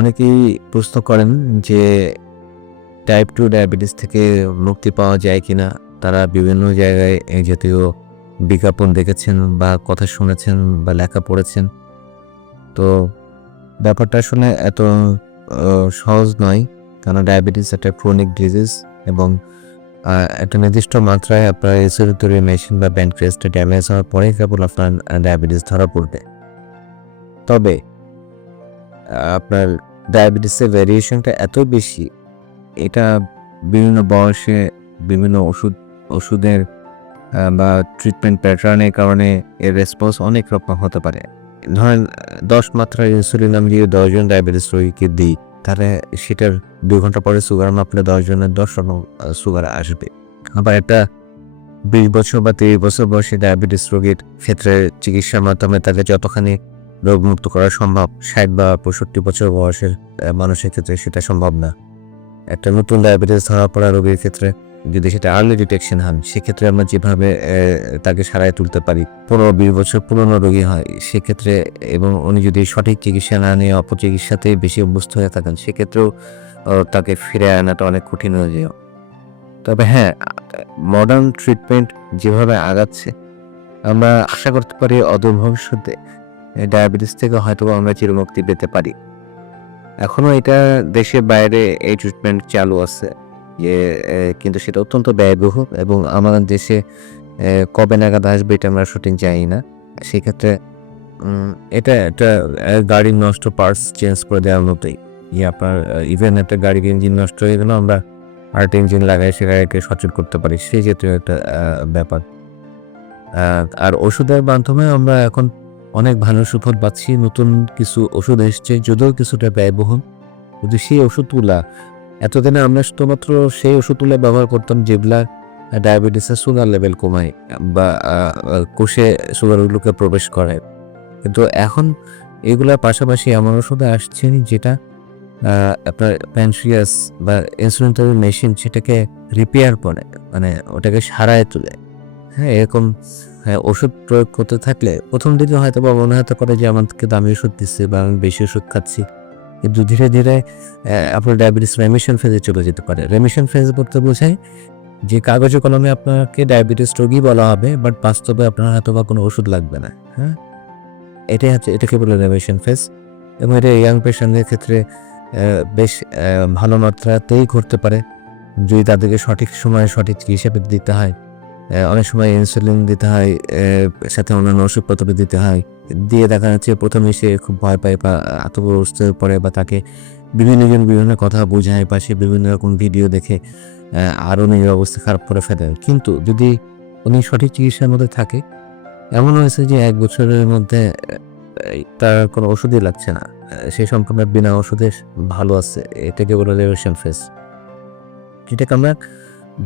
অনেকেই প্রশ্ন করেন যে টাইপ 2 ডায়াবেটিস থেকে মুক্তি পাওয়া যায় কিনা। তারা বিভিন্ন জায়গায় এই জাতীয় বিজ্ঞাপন দেখেছেন বা কথা শুনেছেন বা লেখা পড়েছেন। তো ব্যাপারটা আসলে এত সহজ নয়, কারণ ডায়াবেটিস একটা ক্রনিক ডিজিজ এবং একটা নির্দিষ্ট মাত্রায় আপনার ইনসুলিন মেশিন বা প্যানক্রিয়াসটা ড্যামেজ হওয়ার পরে কেবল আপনার ডায়াবেটিস ধরা পড়বে। তবে আপনার ডায়াবেটিসের ভ্যারিয়েশনটা এত বেশি, এটা বিভিন্ন বয়সে বিভিন্ন ওষুধের বা ট্রিটমেন্ট প্যাটার্নের কারণে এর রেসপন্স অনেক রকম হতে পারে। ধরেন 10 মাত্রার ইনসুলিন আমি যদি 10 জন ডায়াবেটিস রোগীকে দিই, তাহলে সেটার 2 ঘন্টা পরে সুগার মাপলে 10 জনের 10 রকম সুগার আসবে। আবার একটা 20 বছর বা 30 বছর বয়সী ডায়াবেটিস রোগীর ক্ষেত্রে চিকিৎসার মাধ্যমে তাকে যতখানি রোগমুক্ত করা সম্ভব, 60 বা 65 বছর বয়সের মানুষের ক্ষেত্রে সেটা সম্ভব না। একটা নতুন ডায়াবেটিস ধরা পড়া রোগীর ক্ষেত্রে যদি সেটা আর্লি ডিটেকশন হয়, সেক্ষেত্রে আমরা যেভাবে তাকে সারায় তুলতে পারি, 15-20 বছর পুরনো রোগী হয় সেক্ষেত্রে, এবং উনি যদি সঠিক চিকিৎসা না নিয়ে অপচিকিৎসাতেই বেশি অভ্যস্ত হয়ে থাকেন, সেক্ষেত্রেও তাকে ফিরে আনাটা অনেক কঠিন হয়ে যায়। তবে হ্যাঁ, মডার্ন ট্রিটমেন্ট যেভাবে আগাচ্ছে, আমরা আশা করতে পারি অদূর ভবিষ্যতে ডায়াবেটিস থেকে হয়তো আমরা চিরমুক্তি পেতে পারি। এখনও এটা দেশের বাইরে এই ট্রিটমেন্ট চালু আছে, যে কিন্তু সেটা অত্যন্ত ব্যয়বহুল এবং আমাদের দেশে কবে নাগাদ আসবে এটা আমরা সঠিক জানি না। সেক্ষেত্রে এটা একটা গাড়ির নষ্ট পার্টস চেঞ্জ করে দেওয়ার মতোই। আপনার ইভেন একটা গাড়ির ইঞ্জিন নষ্ট হয়ে গেলেও আমরা আরেকটা ইঞ্জিন লাগাই সে গাড়িকে সচল করতে পারি, সেই জাতীয় একটা ব্যাপার। আর ওষুধের মাধ্যমে আমরা এখন অনেক ভালো সুফল পাচ্ছি। নতুন কিছু ওষুধ এসছে, যদিও কিছুটা ব্যয়বহুল, কিন্তু সেই ওষুধগুলা এতদিনে আমরা শুধুমাত্র সেই ওষুধগুলো ব্যবহার করতাম যেগুলা ডায়াবেটিসের সুগার লেভেল কমায় বা কোষে সুগারগুলোকে প্রবেশ করায়। কিন্তু এখন এগুলোর পাশাপাশি এমন ওষুধ আসছে যেটা আপনার প্যানক্রিয়াস বা ইনসুলিন তৈরির মেশিন সেটাকে রিপেয়ার করে, মানে ওটাকে সারায় তোলে। হ্যাঁ, এরকম ওষুধ প্রয়োগ করতে থাকলে প্রথম দিকে হয়তো বা মনে হতে পারে যে আমাদেরকে দামি ওষুধ দিচ্ছে বা আমি বেশি ওষুধ খাচ্ছি, কিন্তু ধীরে ধীরে আপনার ডায়াবেটিস রেমিশন ফেজে চলে যেতে পারে। রেমিশন ফেজ বলতে বোঝায় যে কাগজে কলমে আপনাকে ডায়াবেটিস রোগী বলা হবে, বাট বাস্তবে আপনার হয়তো বা কোনো ওষুধ লাগবে না। হ্যাঁ, এটাকে বলে রেমিশন ফেজ, এবং এটা ইয়াং পেশেন্টদের ক্ষেত্রে বেশ ভালো মাত্রাতেই ঘটতে পারে যদি তাদেরকে সঠিক সময়ে সঠিক চিকিৎসা দিতে হয়। অনেক সময় ইনসুলিন দিতে হয়, সাথে অন্যান্য ওষুধপত্র দিতে হয়। দিয়ে দেখা যাচ্ছে প্রথমে সে খুব ভয় পায় বা আতঙ্কগ্রস্ত হয়ে পড়ে, বা তাকে বিভিন্নজন বিভিন্ন কথা বোঝায় বা সে বিভিন্ন রকম ভিডিও দেখে আরও নিজের অবস্থা খারাপ করে ফেলে। কিন্তু যদি উনি সঠিক চিকিৎসার মধ্যে থাকে, এমন হয়েছে যে 1 বছরের মধ্যে তার কোনো ওষুধই লাগছে না, সে সম্পূর্ণ বিনা ওষুধে ভালো আছে। এটাকে বলে রেমিশন ফেজ। এটাকে আমরা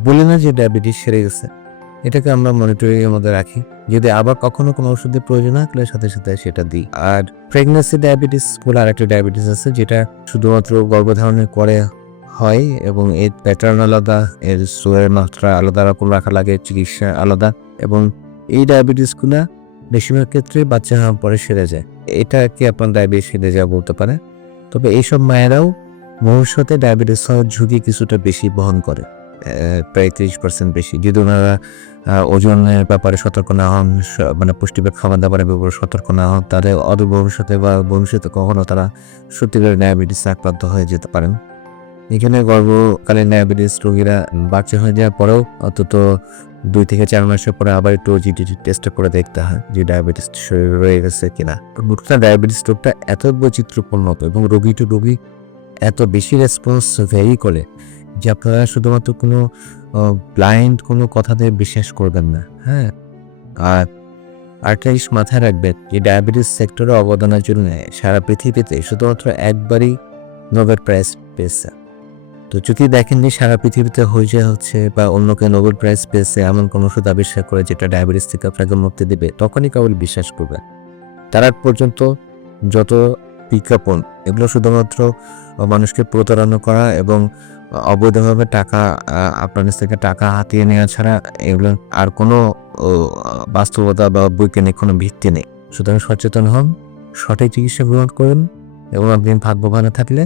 বলি না যে ডায়াবেটিস সেরে গেছে, এটাকে আমরা মনিটরিং এর মধ্যে রাখি। যদি আবার কখনো কোনো ওষুধের প্রয়োজন হয় তাহলে সাথে সাথে সেটা দিই। আর প্রেগন্যান্সি ডায়াবেটিস বলে আরেকটা ডায়াবেটিস আছে, যেটা শুধুমাত্র গর্ভধারণের পরে হয় এবং এর প্যাটার্ন আলাদা, এর সুগারের মাত্রা আলাদা রকম রাখা লাগে, চিকিৎসা আলাদা, এবং এই ডায়াবেটিসগুলো বেশিরভাগ ক্ষেত্রে বাচ্চা হওয়ার পরে সেরে যায়। এটাকে আপনার ডায়াবেটিস সেরে যাওয়া বলতে পারে। তবে এইসব মায়েরাও ভবিষ্যতে ডায়াবেটিস হওয়ার ঝুঁকি কিছুটা বেশি বহন করে, প্রায় 30% বেশি। যদি ওনারা ওজনের ব্যাপারে সতর্ক না হন, মানে পুষ্টিকর খাবার দাবারের ব্যাপারে সতর্ক না হন, তাহলে অদূর ভবিষ্যতে বা ভবিষ্যতে কখনো তারা সত্যিকারের ডায়াবেটিসে আক্রান্ত হয়ে যেতে পারেন। এখানে গর্ভকালীন ডায়াবেটিস রোগীরা বাচ্চা হয়ে যাওয়ার পরেও অন্তত 2 থেকে 4 মাসের পরে আবার একটু জিটিটি টেস্ট করে দেখতে হয় যে ডায়াবেটিস শরীরে রয়ে গেছে কিনা। ডায়াবেটিস রোগটা এত বৈচিত্র্যপূর্ণ এবং রোগী টু রোগী এত বেশি রেসপন্স ভ্যারি করে যে আপনারা শুধুমাত্র কোনো ব্লাইন্ড কোনো কথাতে বিশ্বাস করবেন না। হ্যাঁ, আর আরেকটা জিনিস মাথায় রাখবেন যে ডায়াবেটিস সেক্টরে অবদানের জন্য সারা পৃথিবীতে শুধুমাত্র একবারই নোবেল প্রাইজ পেয়েছে। তো যদি দেখেন যে সারা পৃথিবীতে হইচই হচ্ছে বা অন্যকে নোবেল প্রাইজ পেয়েছে এমন কোনো ওষুধ আবিষ্কার করে যেটা ডায়াবেটিস থেকে আপনাকে মুক্তি দেবে, তখনই কেবল বিশ্বাস করবেন। তার আগ পর্যন্ত যত বিজ্ঞাপন, এগুলো শুধুমাত্র মানুষকে প্রতারণা করা এবং অবৈধভাবে টাকা আপনার কাছ থেকে টাকা হাতিয়ে নেওয়া ছাড়া এগুলো আর কোনো বাস্তবতা বা বৈজ্ঞানিক কোনো ভিত্তি নেই। সুতরাং সচেতন হন, সঠিক চিকিৎসা গ্রহণ করুন এবং আপনি ভাগ্যবান থাকলে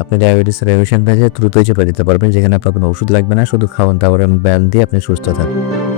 আপনি ডায়াবেটিসের রেমিশন পেজে দ্রুতই চেপে দিতে পারবেন, যেখানে আপনার কোনো ওষুধ লাগবে না, শুধু খাওয়ান দাওয়ার ব্যায়াম দিয়ে আপনি সুস্থ থাকবেন।